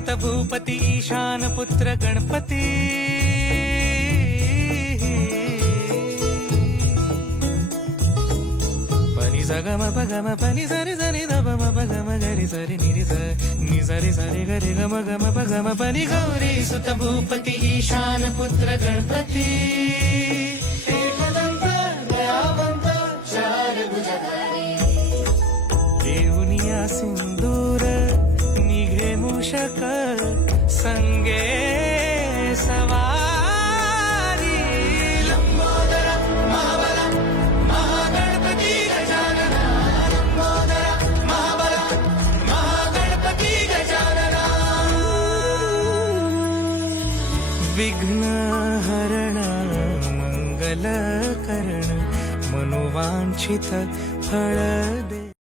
सुत भूपती ईशान पुत्र गणपती पनी सगम पगम पनी सरी सरी दब म पगम गरी सरी निरी स नि सरी सरी गरी गम गम पगम पनी गौरी सुत भूपती ईशान पुत्र गणपती एकदंत दयावंत चार भुजधारी देऊनिया सिंदूर निघे मूषक संगे सवारी लंबोदर महाबल महागणपती गजानना लंबोदर महाबल महागणपती गजानना विघ्न हरण मंगल करण मनोवांछित फळ दे